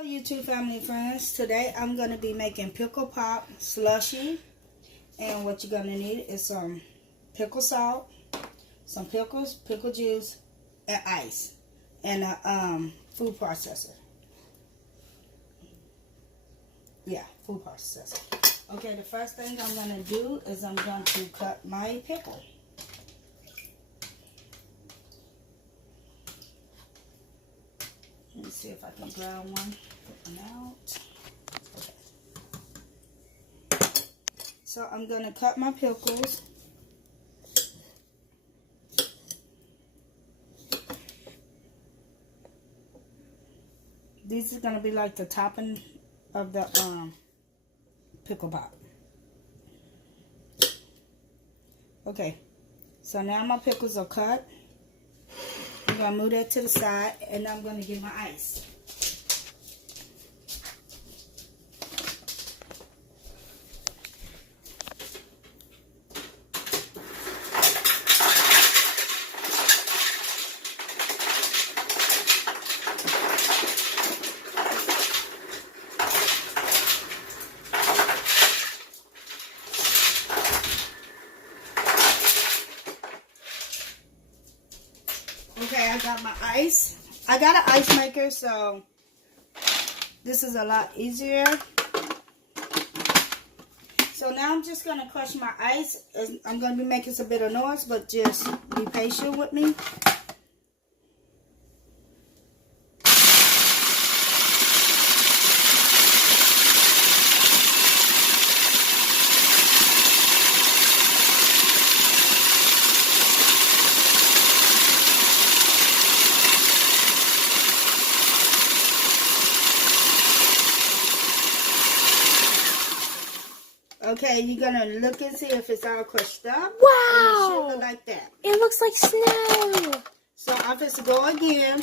Hello YouTube family and friends. Today I'm going to be making pickle pop slushy, and what you're going to need is some pickle salt, some pickles, pickle juice, and ice, and a food processor. Yeah, food processor. Okay, the first thing I'm going to do is I'm going to cut my pickle. Let me see if I can grab one. Put one out. Okay. So I'm going to cut my pickles. These are going to be like the topping of the pickle pop. Okay. So now my pickles are cut. I'm going to move that to the side, and I'm going to get my ice. Okay, I got my ice. I got an ice maker, so this is a lot easier. So now I'm just going to crush my ice. I'm going to be making some bit of noise, but just be patient with me. Okay, you're going to look and see if it's all crushed up. Wow! And it should look like that. It looks like snow. So I'm just to go again.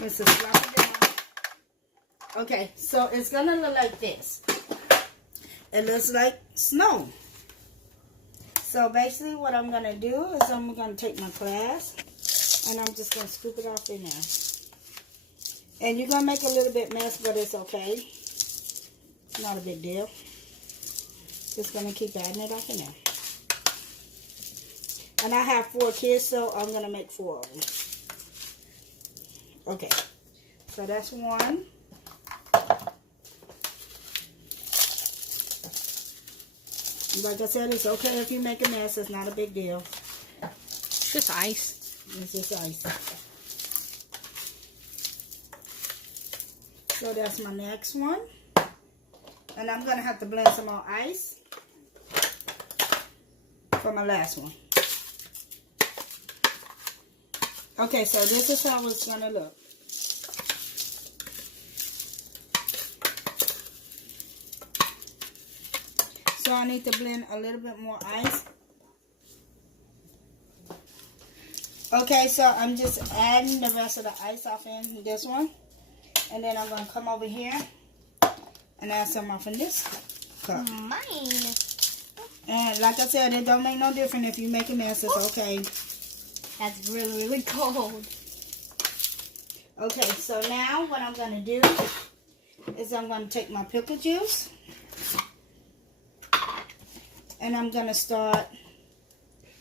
Let's just slap it down. Okay, so it's gonna look like this. It looks like snow. So basically what I'm gonna do is I'm gonna take my glass and I'm just gonna scoop it off in there. And you're gonna make a little bit mess, but it's okay. It's not a big deal. Just gonna keep adding it off in there. And I have 4 kids, so I'm gonna make 4 of them. Okay, so that's one. Like I said, it's okay if you make a mess. It's not a big deal. It's just ice. It's just ice. So that's my next one. And I'm going to have to blend some more ice for my last one. Okay, so this is how it's going to look. So I need to blend a little bit more ice. Okay, so I'm just adding the rest of the ice off in this one. And then I'm going to come over here and add some off in this cup. Mine. And like I said, it don't make no difference if you make a mess. It's okay. That's really, really cold. Okay, so now what I'm going to do is I'm going to take my pickle juice. And I'm going to start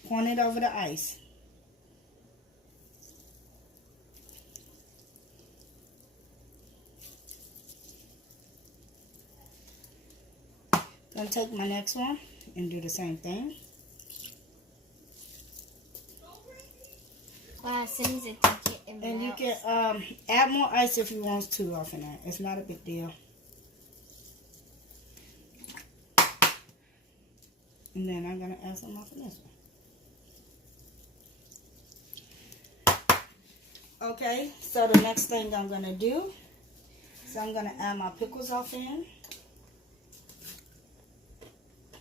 pouring it over the ice. Going to take my next one and do the same thing. Wow, as soon as it touches it, it And melts. you can add more ice if you want to off in that. It's not a big deal. And then I'm going to add some off in this one. Okay, so the next thing I'm going to do is I'm going to add my pickles off in.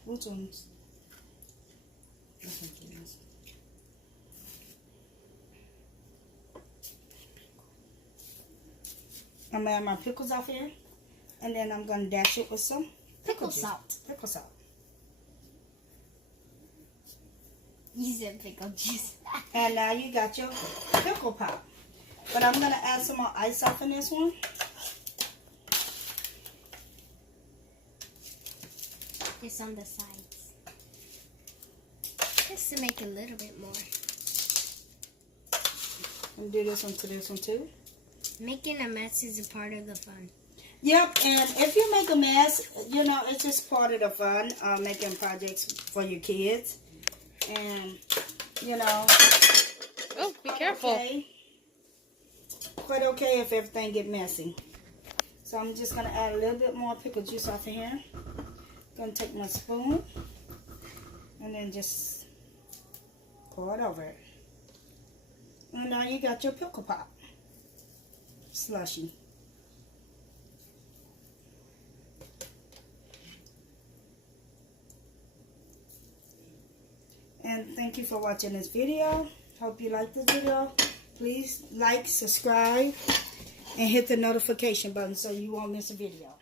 Which ones? This I'm gonna add my pickles off here, and then I'm gonna dash it with some Pickle juice. salt. Pickle salt. You said pickle juice. And now you got your pickle pop. But I'm gonna add some more ice off in this one. Just on the sides. Just to make it a little bit more. And do this one to this one too. Making a mess is a part of the fun. Yep, and if you make a mess, you know, it's just part of the fun, making projects for your kids. And, you know. Oh, be careful. Okay, quite okay if everything get messy. So I'm just going to add a little bit more pickle juice off of here. Going to take my spoon and then just pour it over it. And now you got your pickle pop slushy. And thank you for watching this video. Hope you like this video. Please like, subscribe, and hit the notification button so you won't miss a video.